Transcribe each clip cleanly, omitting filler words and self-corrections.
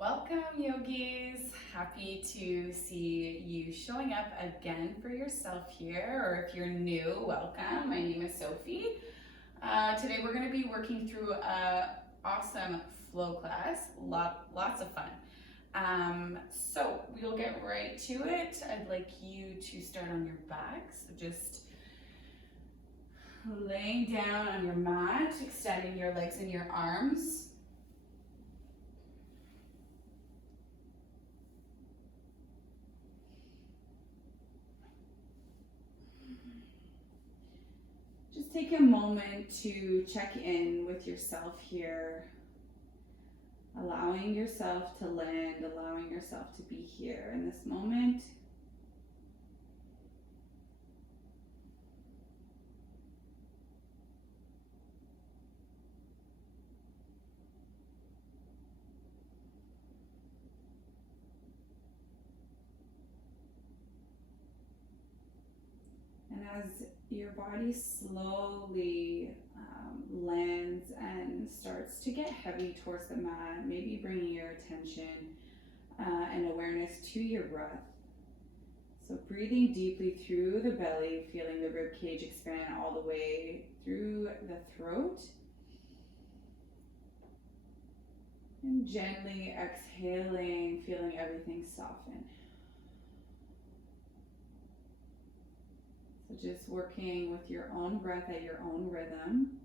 Welcome, yogis. Happy to see you showing up again for yourself here, or if you're new, welcome. My name is Sophie. Today we're going to be working through a awesome flow class, lots of fun. So we'll get right to it. I'd like you to start on your back, so just laying down on your mat, extending your legs and your arms. Just take a moment to check in with yourself here, allowing yourself to land, allowing yourself to be here in this moment. And as your body slowly lands and starts to get heavy towards the mat, maybe bringing your attention and awareness to your breath. So breathing deeply through the belly, feeling the rib cage expand all the way through the throat. And gently exhaling, feeling everything soften. So just working with your own breath at your own rhythm.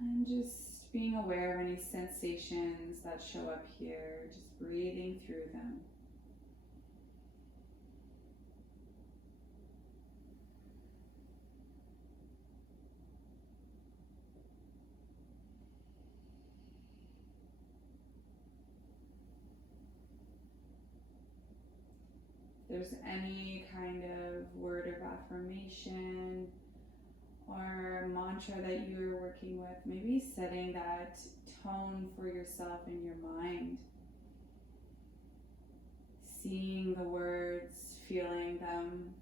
And just being aware of any sensations that show up here, just breathing through them. If there's any kind of word of affirmation or mantra that you're working with, maybe setting that tone for yourself in your mind. Seeing the words, feeling them,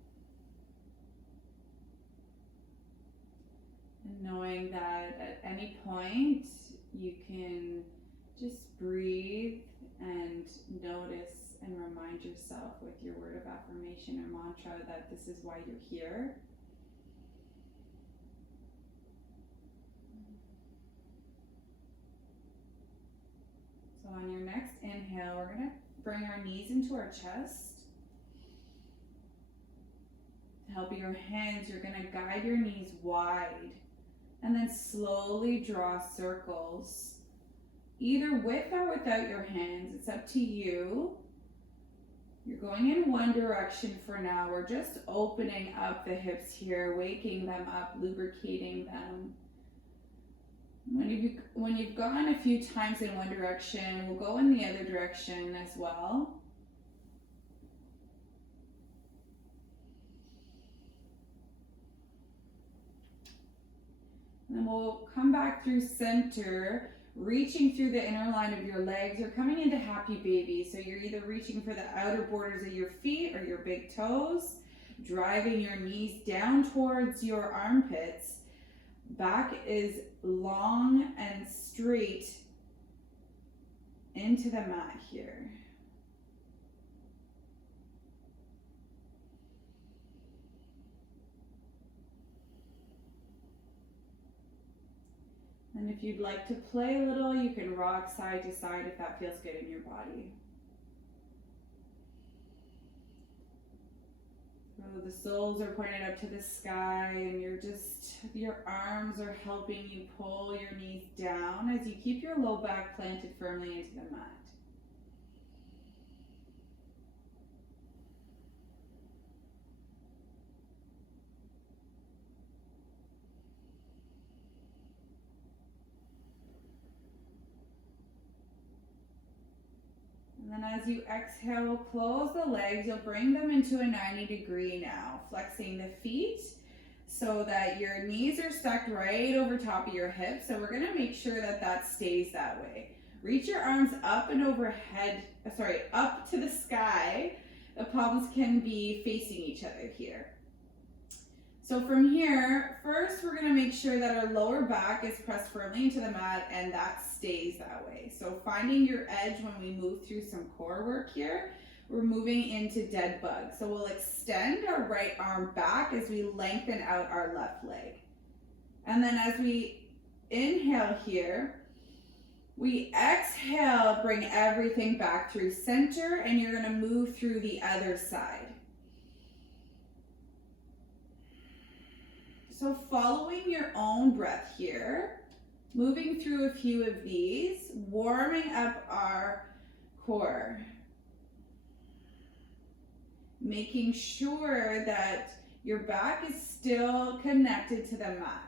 and knowing that at any point you can just breathe and notice and remind yourself with your word of affirmation or mantra that this is why you're here. So on your next inhale, we're going to bring our knees into our chest. To help your hands, you're going to guide your knees wide and then slowly draw circles, either with or without your hands. It's up to you. You're going in one direction for now. We're just opening up the hips here, waking them up, lubricating them. When you've gone a few times in one direction, we'll go in the other direction as well. And then we'll come back through center, reaching through the inner line of your legs. You're coming into happy baby. So you're either reaching for the outer borders of your feet or your big toes, driving your knees down towards your armpits. Back is long and straight into the mat here. And if you'd like to play a little, you can rock side to side if that feels good in your body. So the soles are pointed up to the sky, and your arms are helping you pull your knees down as you keep your low back planted firmly into the mat. And then as you exhale, close the legs. You'll bring them into a 90-degree now, flexing the feet so that your knees are stacked right over top of your hips. So we're going to make sure that that stays that way. Reach your arms up and overhead, up to the sky. The palms can be facing each other here. So from here, first we're going to make sure that our lower back is pressed firmly into the mat and that stays that way. So finding your edge when we move through some core work here, we're moving into dead bug. So we'll extend our right arm back as we lengthen out our left leg. And then as we inhale here, we exhale, bring everything back through center, and you're going to move through the other side. So following your own breath here, moving through a few of these, warming up our core. Making sure that your back is still connected to the mat.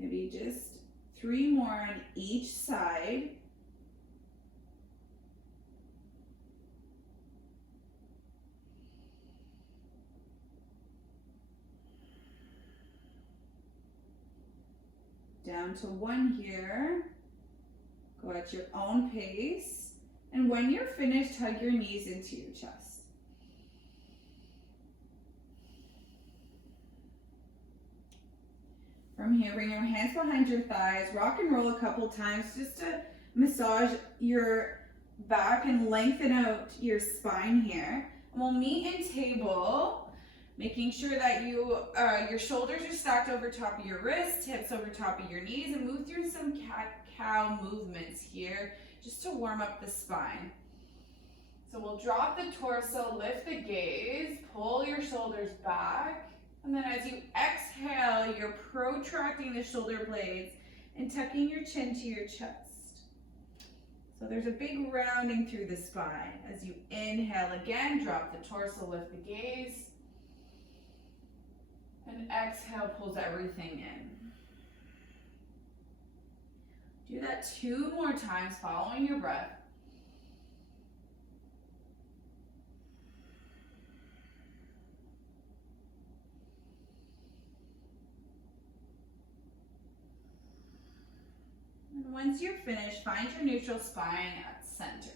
Maybe just 3 more on each side. Down to 1 here. Go at your own pace. And when you're finished, hug your knees into your chest. From here, bring your hands behind your thighs, rock and roll a couple times just to massage your back and lengthen out your spine here. And we'll meet in table, making sure that your shoulders are stacked over top of your wrists, hips over top of your knees, and move through some cat-cow movements here just to warm up the spine. So we'll drop the torso, lift the gaze, pull your shoulders back. And then as you exhale, you're protracting the shoulder blades and tucking your chin to your chest. So there's a big rounding through the spine. As you inhale again, drop the torso, lift the gaze. And exhale, pulls everything in. Do that 2 more times, following your breath. Once you're finished, find your neutral spine at center.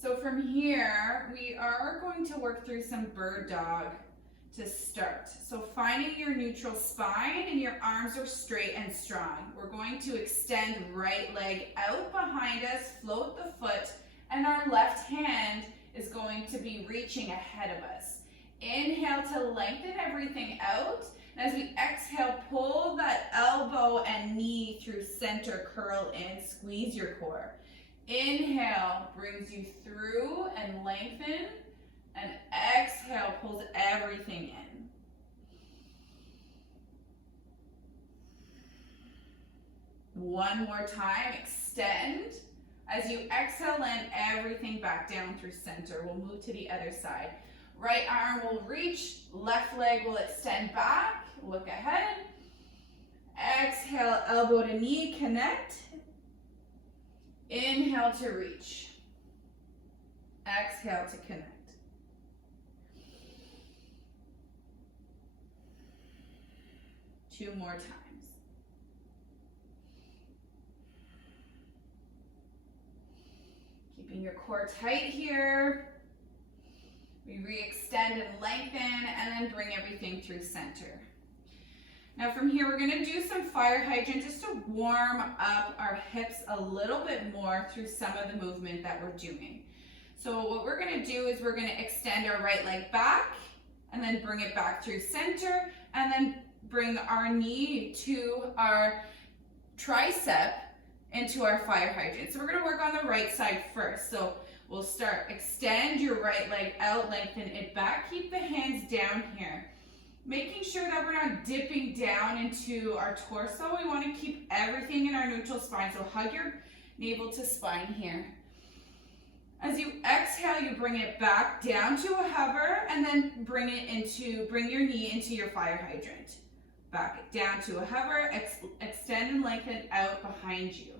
So from here, we are going to work through some bird dog to start. So finding your neutral spine and your arms are straight and strong. We're going to extend right leg out behind us, float the foot, and our left hand is going to be reaching ahead of us. Inhale to lengthen everything out. And as we exhale, pull that elbow and knee through center, curl in, squeeze your core. Inhale brings you through and lengthen, and exhale pulls everything in. One more time, extend. As you exhale, land everything back down through center. We'll move to the other side. Right arm will reach, left leg will extend back, look ahead. Exhale, elbow to knee, connect. Inhale to reach. Exhale to connect. Two more times. Keeping your core tight here. We re-extend and lengthen, and then bring everything through center. Now from here, we're gonna do some fire hydrant just to warm up our hips a little bit more through some of the movement that we're doing. So what we're gonna do is we're gonna extend our right leg back, and then bring it back through center, and then bring our knee to our tricep into our fire hydrant. So we're gonna work on the right side first. So we'll start, extend your right leg out, lengthen it back, keep the hands down here. Making sure that we're not dipping down into our torso. We wanna keep everything in our neutral spine. So hug your navel to spine here. As you exhale, you bring it back down to a hover, and then bring your knee into your fire hydrant. Back down to a hover, extend and lengthen out behind you.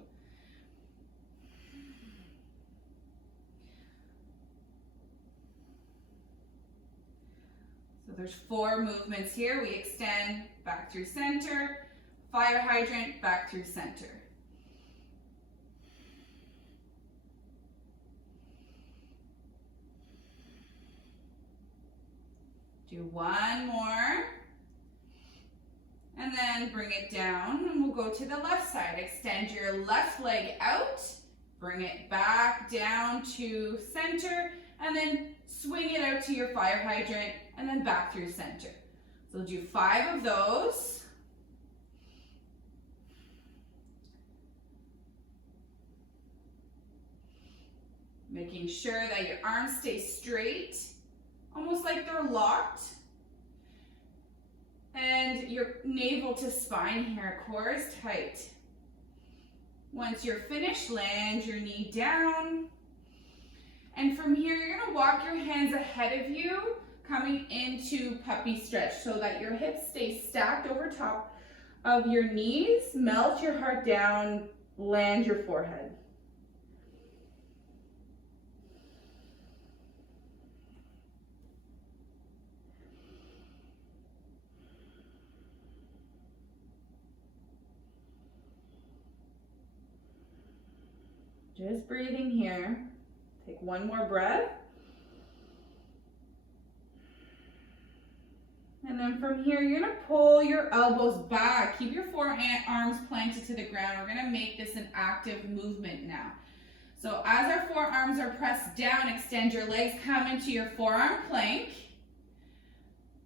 So there's 4 movements here. We extend back through center, fire hydrant, back through center. Do 1 more. And then bring it down, and we'll go to the left side. Extend your left leg out, bring it back down to center, and then swing it out to your fire hydrant, and then back through center. So we'll do 5 of those. Making sure that your arms stay straight, almost like they're locked. And your navel to spine here, core is tight. Once you're finished, land your knee down. And from here, you're gonna walk your hands ahead of you, coming into puppy stretch so that your hips stay stacked over top of your knees. Melt your heart down, land your forehead. Just breathing here. Take 1 more breath. And then from here, you're gonna pull your elbows back. Keep your forearms planted to the ground. We're gonna make this an active movement now. So as our forearms are pressed down, extend your legs, come into your forearm plank.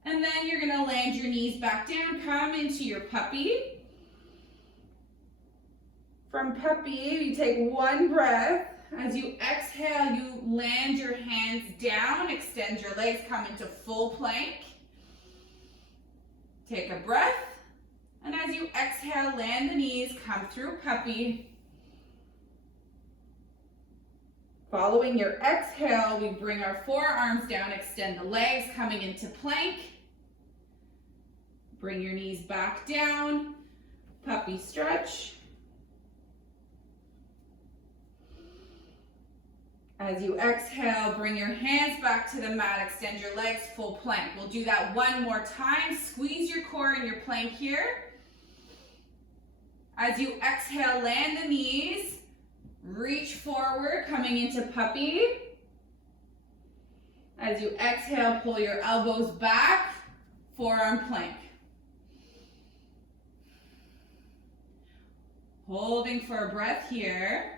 And then you're gonna land your knees back down, come into your puppy. From puppy, you take 1 breath. As you exhale, you land your hands down, extend your legs, come into full plank. Take a breath. And as you exhale, land the knees, come through puppy. Following your exhale, we bring our forearms down, extend the legs, coming into plank. Bring your knees back down, puppy stretch. As you exhale, bring your hands back to the mat, extend your legs, full plank. We'll do that 1 more time. Squeeze your core in your plank here. As you exhale, land the knees, reach forward, coming into puppy. As you exhale, pull your elbows back, forearm plank. Holding for a breath here.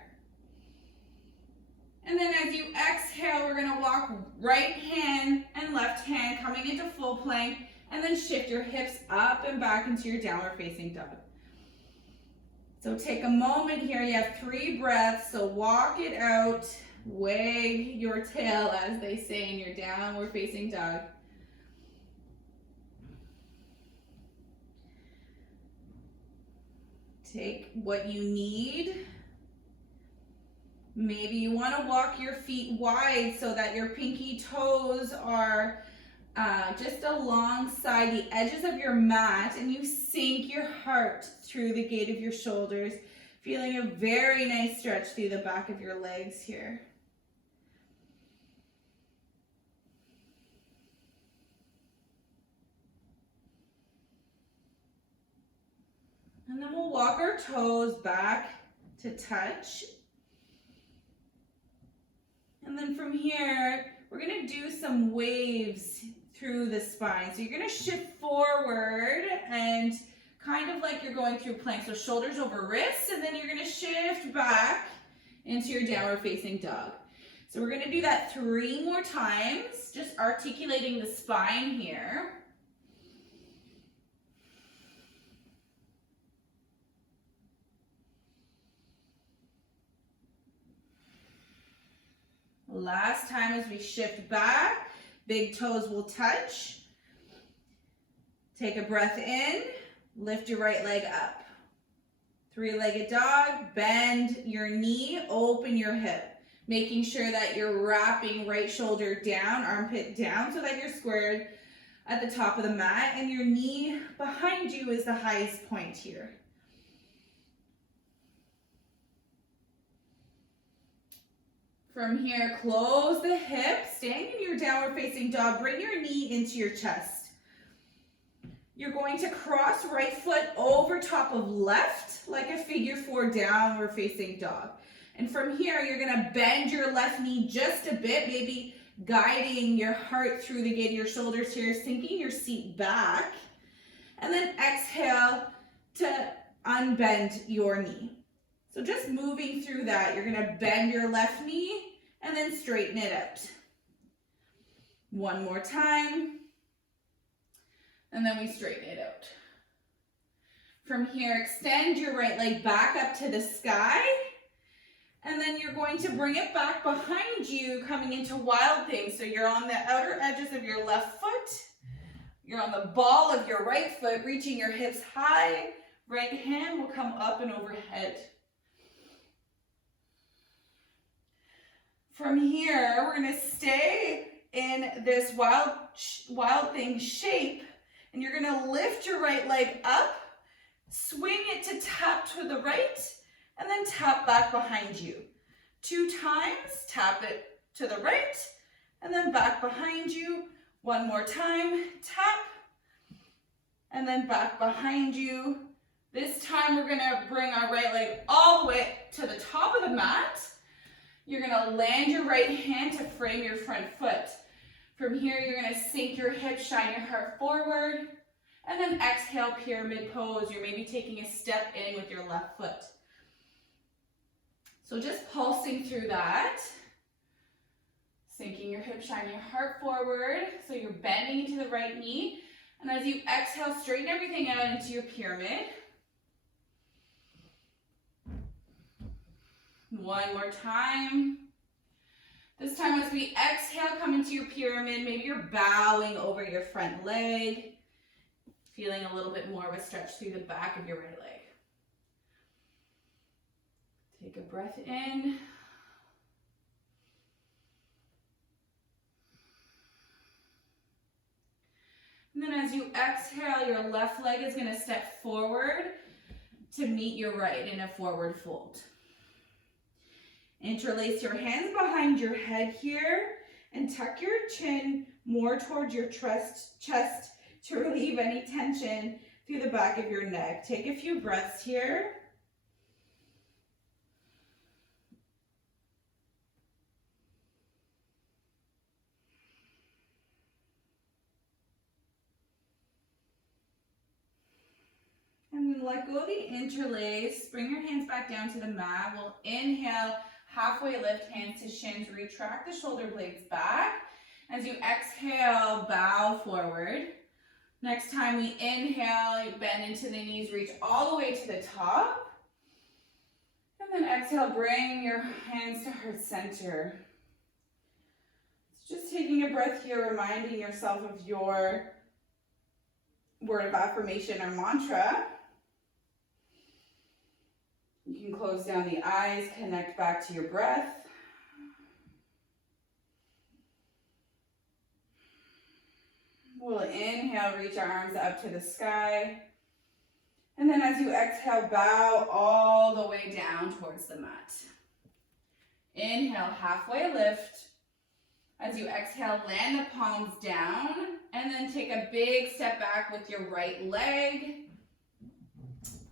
And then as you exhale, we're gonna walk right hand and left hand coming into full plank, and then shift your hips up and back into your downward facing dog. So take a moment here, you have 3 breaths, so walk it out, wag your tail as they say in your downward facing dog. Take what you need. Maybe you want to walk your feet wide so that your pinky toes are just alongside the edges of your mat, and you sink your heart through the gate of your shoulders, feeling a very nice stretch through the back of your legs here. And then we'll walk our toes back to touch. And then from here, we're gonna do some waves through the spine. So you're gonna shift forward and kind of like you're going through plank. So shoulders over wrists, and then you're gonna shift back into your downward facing dog. So we're gonna do that 3 more times, just articulating the spine here. Last time as we shift back, big toes will touch. Take a breath in, lift your right leg up. 3-legged dog, bend your knee, open your hip. Making sure that you're wrapping right shoulder down, armpit down, so that you're squared at the top of the mat, and your knee behind you is the highest point here. From here, close the hips, staying in your downward facing dog, bring your knee into your chest. You're going to cross right foot over top of left, like a figure 4 downward facing dog. And from here, you're gonna bend your left knee just a bit, maybe guiding your heart through the gate of your shoulders here, sinking your seat back. And then exhale to unbend your knee. So just moving through that, you're gonna bend your left knee and then straighten it out. One more time. And then we straighten it out. From here, extend your right leg back up to the sky. And then you're going to bring it back behind you, coming into wild thing. So you're on the outer edges of your left foot. You're on the ball of your right foot, reaching your hips high. Right hand will come up and overhead. From here, we're going to stay in this wild thing shape. And you're going to lift your right leg up, swing it to tap to the right, and then tap back behind you. 2 times, tap it to the right, and then back behind you. One more time, tap, and then back behind you. This time we're gonna bring our right leg all the way to the top of the mat. You're gonna land your right hand to frame your front foot. From here, you're gonna sink your hips, shine your heart forward, and then exhale, pyramid pose. You're maybe taking a step in with your left foot. So just pulsing through that. Sinking your hips, shining your heart forward. So you're bending into the right knee. And as you exhale, straighten everything out into your pyramid. One more time. This time as we exhale, come into your pyramid. Maybe you're bowing over your front leg. Feeling a little bit more of a stretch through the back of your right leg. Take a breath in. And then as you exhale, your left leg is going to step forward to meet your right in a forward fold. Interlace your hands behind your head here and tuck your chin more towards your chest to relieve any tension through the back of your neck. Take a few breaths here. And then let go of the interlace. Bring your hands back down to the mat. We'll inhale, halfway lift, hands to shins. Retract the shoulder blades back. As you exhale, bow forward. Next time we inhale, you bend into the knees, reach all the way to the top. And then exhale, bring your hands to heart center. Just taking a breath here, reminding yourself of your word of affirmation or mantra. You can close down the eyes, connect back to your breath. We'll inhale, reach our arms up to the sky. And then as you exhale, bow all the way down towards the mat. Inhale, halfway lift. As you exhale, land the palms down. And then take a big step back with your right leg.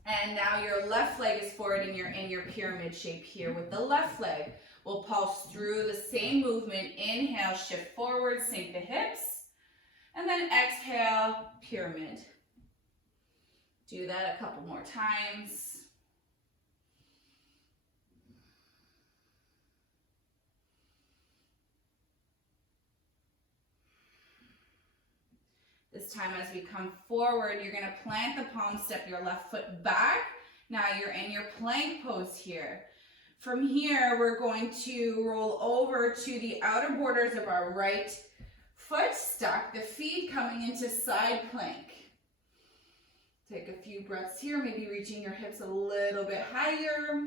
And now your left leg is forward and you're in your pyramid shape here with the left leg. We'll pulse through the same movement. Inhale, shift forward, sink the hips. And then exhale, pyramid. Do that a couple more times. This time as we come forward, you're gonna plant the palm, step your left foot back. Now you're in your plank pose here. From here, we're going to roll over to the outer borders of our right foot, stack the feet, coming into side plank. Take a few breaths here, maybe reaching your hips a little bit higher.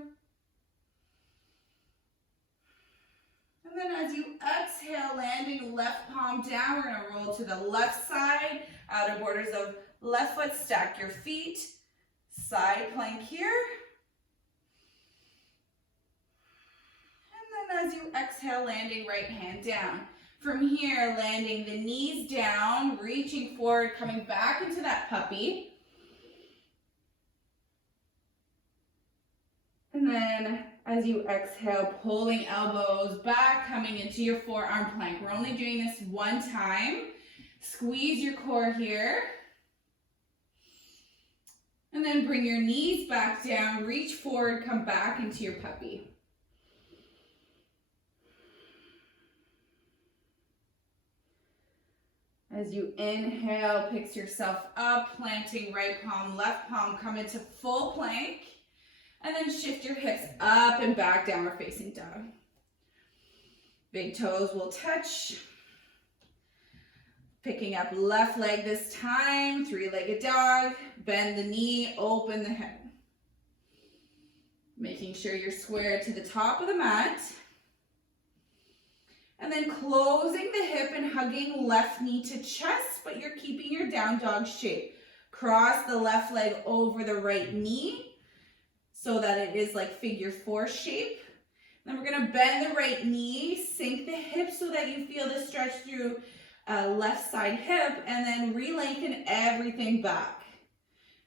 And then as you exhale, landing left palm down, we're gonna roll to the left side, outer borders of left foot, stack your feet, side plank here. And then as you exhale, landing right hand down. From here, landing the knees down, reaching forward, coming back into that puppy. And then as you exhale, pulling elbows back, coming into your forearm plank. We're only doing this one time. Squeeze your core here. And then bring your knees back down, reach forward, come back into your puppy. As you inhale, picks yourself up, planting right palm, left palm, come into full plank. And then shift your hips up and back, downward facing dog. Big toes will touch. Picking up left leg this time, three-legged dog. Bend the knee, open the hip. Making sure you're square to the top of the mat. And then closing the hip and hugging left knee to chest, but you're keeping your down dog shape. Cross the left leg over the right knee so that it is like figure four shape. Then we're gonna bend the right knee, sink the hip so that you feel the stretch through left side hip, and then re-lengthen everything back.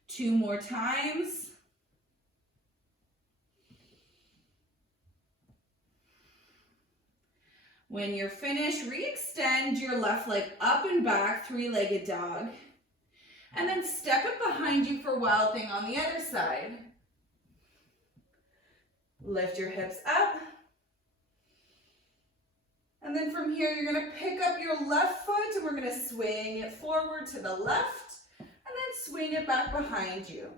2 more times. When you're finished, re-extend your left leg up and back, three-legged dog. And then step it behind you for Wild Thing on the other side. Lift your hips up. And then from here, you're gonna pick up your left foot and we're gonna swing it forward to the left and then swing it back behind you.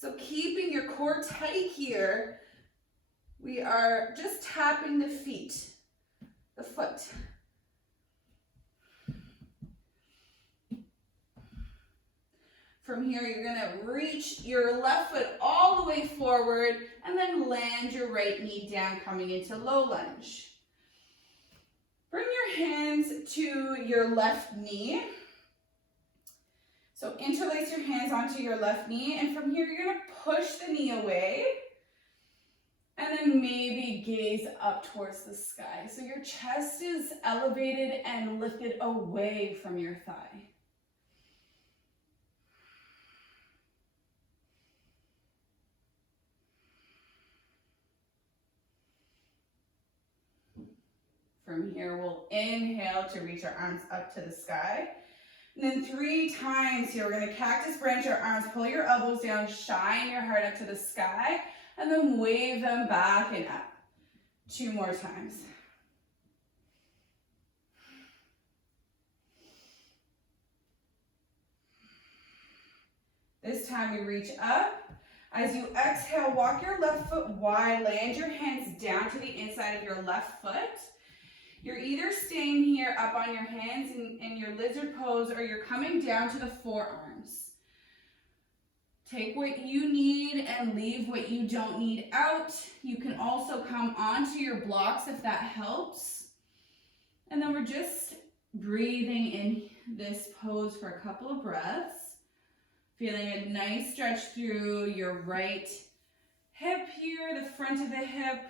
So keeping your core tight here, we are just tapping the feet. The foot. From here, you're gonna reach your left foot all the way forward and then land your right knee down, coming into low lunge. Bring your hands to your left knee. So interlace your hands onto your left knee, and from here, you're gonna push the knee away. And then maybe gaze up towards the sky. So your chest is elevated and lifted away from your thigh. From here, we'll inhale to reach our arms up to the sky. And then 3 times here, we're gonna cactus branch our arms, pull your elbows down, shine your heart up to the sky, and then wave them back and up. 2 more times. This time we reach up. As you exhale, walk your left foot wide, land your hands down to the inside of your left foot. You're either staying here up on your hands in your lizard pose, or you're coming down to the forearms. Take what you need and leave what you don't need out. You can also come onto your blocks if that helps. And then we're just breathing in this pose for a couple of breaths. Feeling a nice stretch through your right hip here, the front of the hip.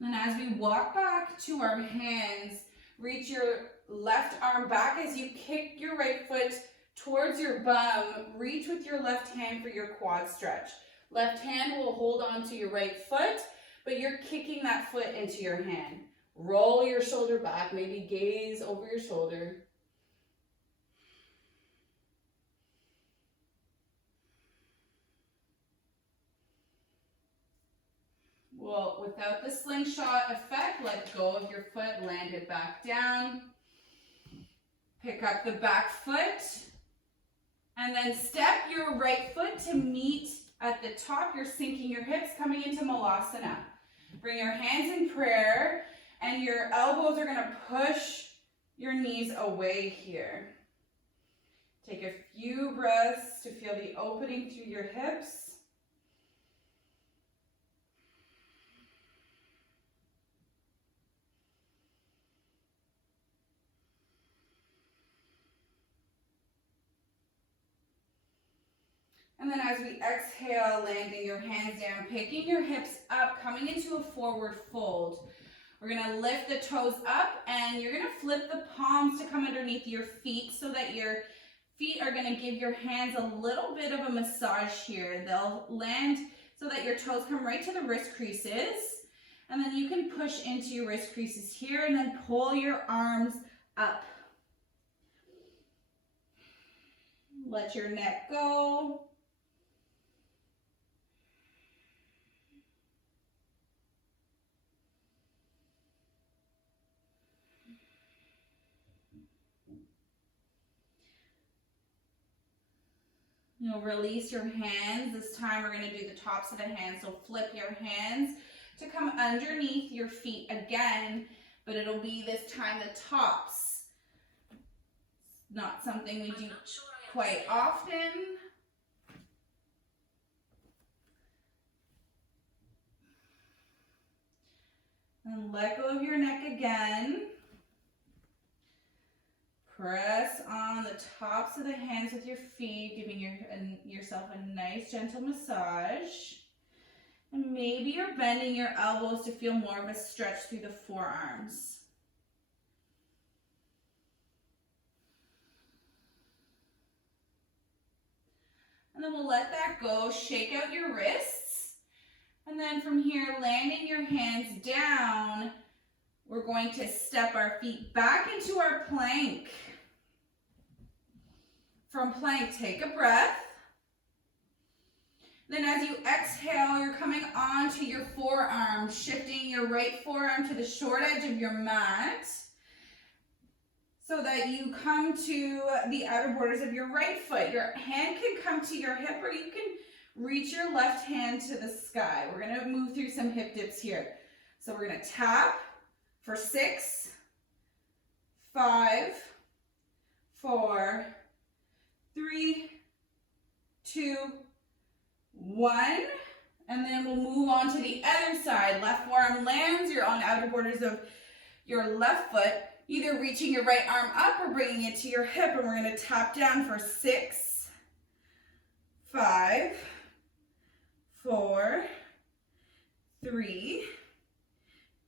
Then as we walk back to our hands, reach your left arm back as you kick your right foot towards your bum. Reach with your left hand for your quad stretch. Left hand will hold on to your right foot, but you're kicking that foot into your hand. Roll your shoulder back, maybe gaze over your shoulder. Well, without the slingshot effect, let go of your foot, land it back down. Pick up the back foot, and then step your right foot to meet at the top. You're sinking your hips, coming into Malasana. Bring your hands in prayer, and your elbows are gonna push your knees away here. Take a few breaths to feel the opening through your hips. And then as we exhale, landing your hands down, picking your hips up, coming into a forward fold. We're gonna lift the toes up and you're gonna flip the palms to come underneath your feet so that your feet are gonna give your hands a little bit of a massage here. They'll land so that your toes come right to the wrist creases. And then you can push into your wrist creases here and then pull your arms up. Let your neck go. You'll release your hands. This time we're going to do the tops of the hands. So flip your hands to come underneath your feet again, but it'll be this time the tops. Not something we do quite often. And let go of your neck again. Press on the tops of the hands with your feet, giving yourself a nice gentle massage. And maybe you're bending your elbows to feel more of a stretch through the forearms. And then we'll let that go. Shake out your wrists. And then from here, landing your hands down, we're going to step our feet back into our plank. From plank, take a breath. Then as you exhale, you're coming onto your forearm, shifting your right forearm to the short edge of your mat so that you come to the outer borders of your right foot. Your hand can come to your hip or you can reach your left hand to the sky. We're going to move through some hip dips here. So we're going to tap for 6, 5, 4, 3, 2, 1. And then we'll move on to the other side. Left forearm lands, you're on outer borders of your left foot, either reaching your right arm up or bringing it to your hip. And we're going to tap down for 6, 5, 4, 3,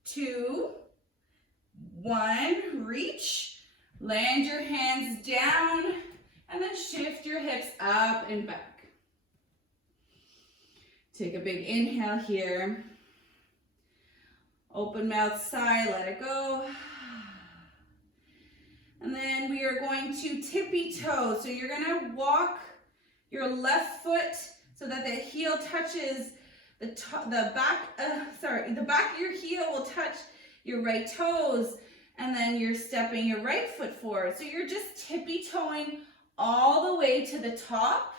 2, 1. Reach, land your hands down, and then shift your hips up and back. Take a big inhale here. Open mouth sigh, let it go. And then we are going to tippy toe. So you're going to walk your left foot so that the heel touches the back of your heel will touch your right toes, and then you're stepping your right foot forward. So you're just tippy toeing all the way to the top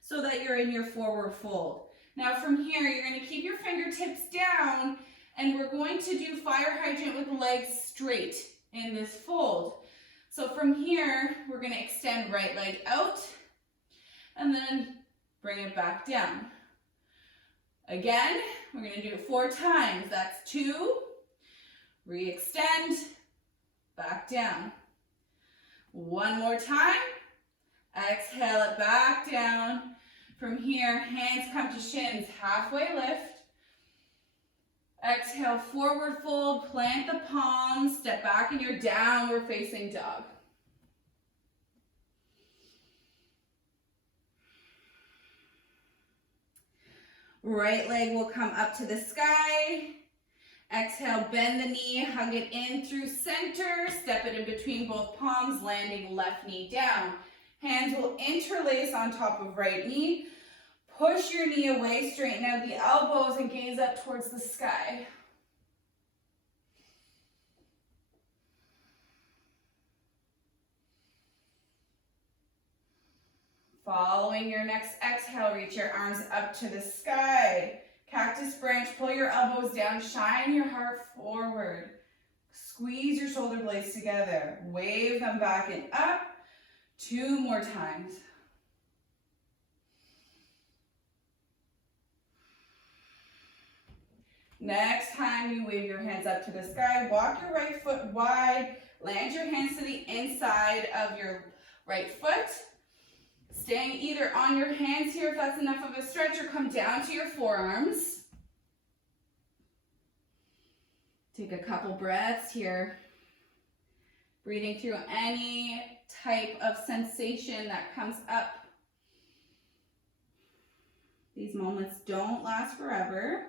so that you're in your forward fold. Now from here, you're going to keep your fingertips down and we're going to do fire hydrant with legs straight in this fold. So from here, we're going to extend right leg out and then bring it back down. Again, we're going to do it 4 times. That's 2, re-extend, back down. 1 more time. Exhale it back down. From here, hands come to shins, halfway lift. Exhale, forward fold, plant the palms, step back in your downward facing dog. Right leg will come up to the sky. Exhale, bend the knee, hug it in through center, step it in between both palms, landing left knee down. Hands will interlace on top of right knee. Push your knee away, straighten out the elbows and gaze up towards the sky. Following your next exhale, reach your arms up to the sky. Cactus branch, pull your elbows down, shine your heart forward. Squeeze your shoulder blades together. Wave them back and up. 2 more times. Next time you wave your hands up to the sky, walk your right foot wide, land your hands to the inside of your right foot. Staying either on your hands here if that's enough of a stretch, or come down to your forearms. Take a couple breaths here. Breathing through any type of sensation that comes up. These moments don't last forever.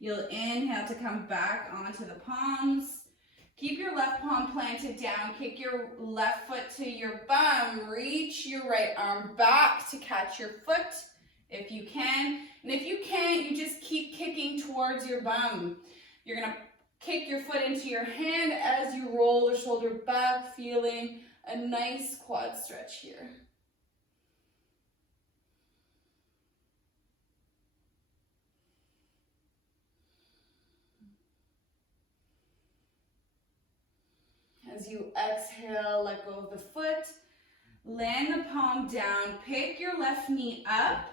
You'll inhale to come back onto the palms. Keep your left palm planted down. Kick your left foot to your bum. Reach your right arm back to catch your foot if you can. And if you can't, you just keep kicking towards your bum. You're going to kick your foot into your hand as you roll the shoulder back, feeling a nice quad stretch here. As you exhale, let go of the foot, land the palm down, pick your left knee up,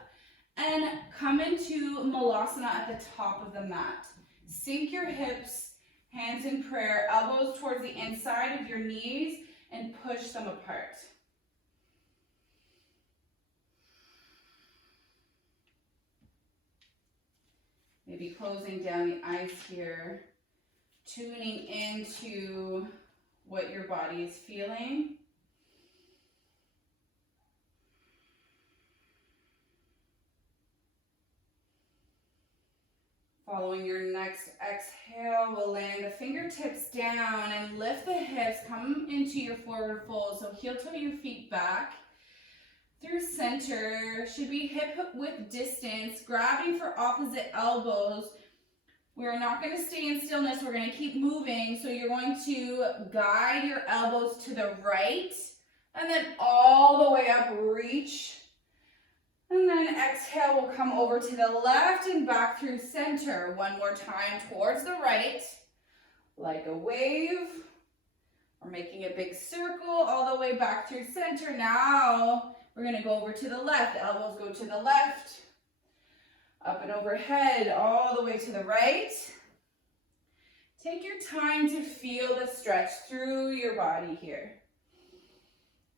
and come into Malasana at the top of the mat. Sink your hips, hands in prayer, elbows towards the inside of your knees, and push them apart. Maybe closing down the eyes here, tuning into what your body is feeling. Following your next exhale, we'll land the fingertips down and lift the hips, come into your forward fold. So heel toe your feet back through center, should be hip width distance, grabbing for opposite elbows. We're not going to stay in stillness, we're going to keep moving. So you're going to guide your elbows to the right and then all the way up, reach. And then exhale, we'll come over to the left and back through center. One more time towards the right, like a wave. We're making a big circle all the way back through center. Now we're going to go over to the left. Elbows go to the left. Up and overhead, all the way to the right. Take your time to feel the stretch through your body here.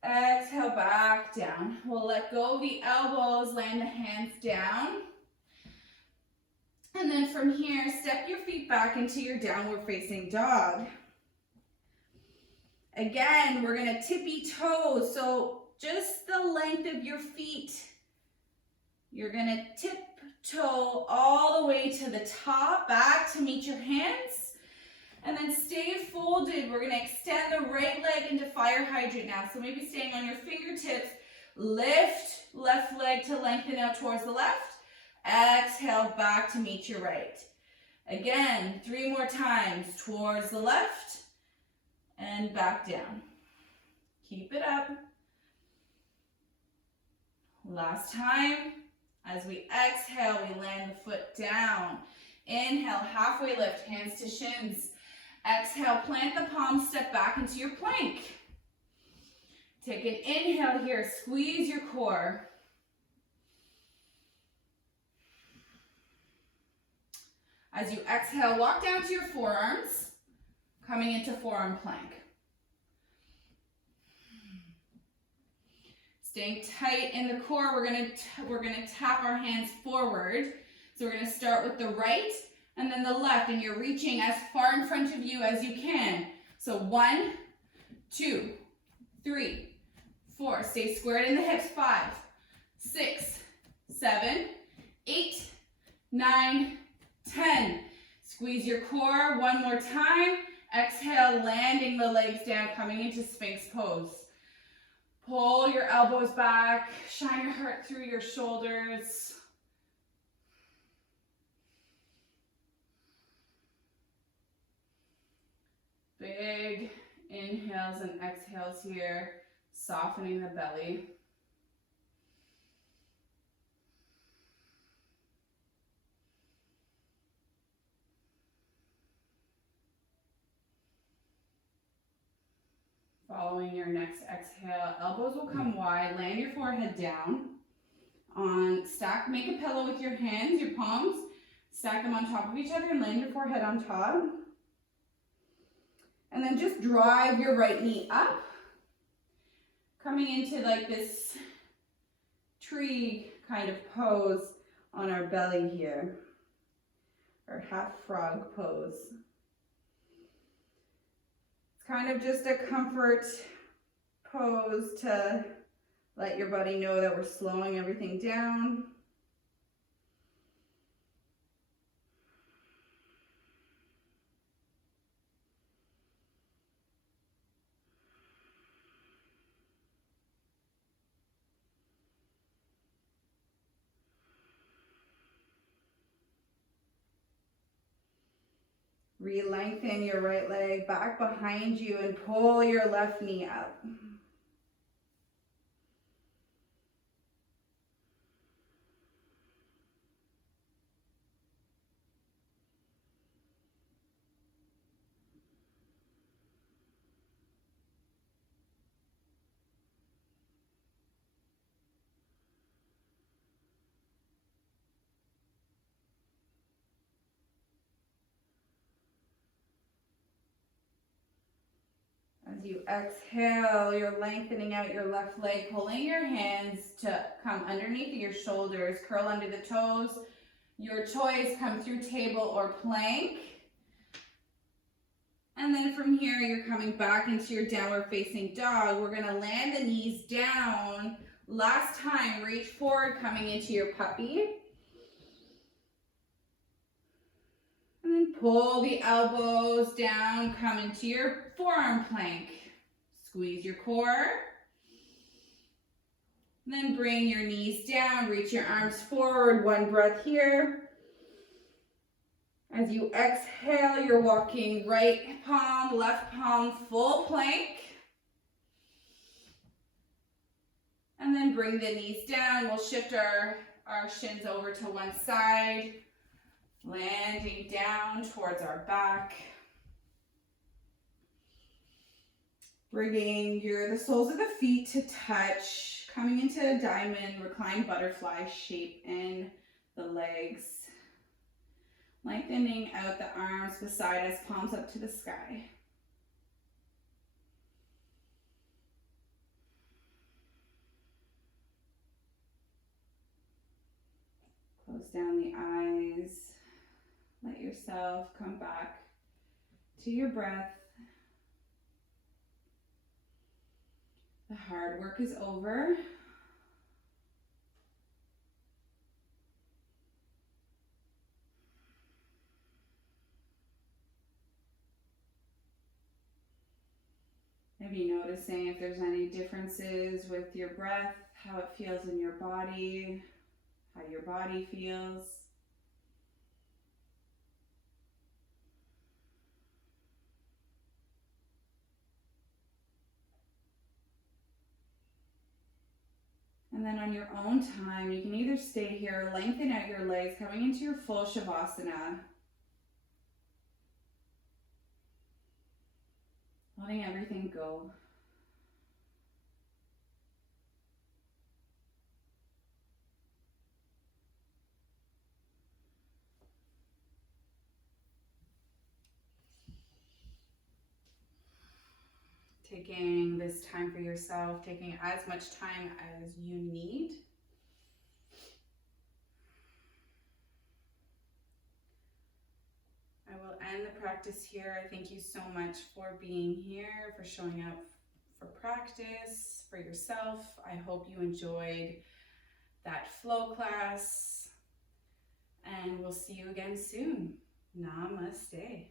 Exhale, back down. We'll let go of the elbows, land the hands down. And then from here, step your feet back into your downward facing dog. Again, we're gonna tippy toe, so just the length of your feet. You're gonna tiptoe all the way to the top, back to meet your hands. And then stay folded. We're gonna extend the right leg into fire hydrant now. So maybe staying on your fingertips, lift left leg to lengthen out towards the left. Exhale, back to meet your right. Again, 3 more times, towards the left and back down. Keep it up. Last time. As we exhale, we land the foot down. Inhale, halfway lift, hands to shins. Exhale, plant the palms, step back into your plank. Take an inhale here, squeeze your core. As you exhale, walk down to your forearms, coming into forearm plank. Staying tight in the core, we're gonna tap our hands forward. So we're gonna start with the right and then the left, and you're reaching as far in front of you as you can. So 1, 2, 3, 4. Stay squared in the hips. 5, 6, 7, 8, 9, 10. Squeeze your core one more time. Exhale, landing the legs down, coming into Sphinx pose. Pull your elbows back, shine your heart through your shoulders. Big inhales and exhales here, softening the belly. Following your next exhale, elbows will come wide, land your forehead down. Stack, make a pillow with your hands, your palms. Stack them on top of each other and land your forehead on top. And then just drive your right knee up, coming into like this tree kind of pose on our belly here, or half frog pose. It's kind of just a comfort pose to let your body know that we're slowing everything down. Re-lengthen your right leg back behind you and pull your left knee up. As you exhale, you're lengthening out your left leg, pulling your hands to come underneath your shoulders, curl under the toes. Your choice, come through table or plank. And then from here, you're coming back into your downward facing dog. We're gonna land the knees down. Last time, reach forward, coming into your puppy. And then pull the elbows down, come into your forearm plank. Squeeze your core. And then bring your knees down, reach your arms forward, one breath here. As you exhale, you're walking right palm, left palm, full plank. And then bring the knees down. We'll shift our shins over to one side. Landing down towards our back. Bringing the soles of the feet to touch, coming into a diamond, reclined butterfly shape in the legs. Lengthening out the arms beside us, palms up to the sky. Close down the eyes. Let yourself come back to your breath. The hard work is over. Maybe noticing if there's any differences with your breath, how it feels in your body, how your body feels. And then on your own time, you can either stay here, lengthen out your legs, coming into your full Shavasana. Letting everything go. Taking this time for yourself, taking as much time as you need. I will end the practice here. I thank you so much for being here, for showing up for practice, for yourself. I hope you enjoyed that flow class, and we'll see you again soon. Namaste.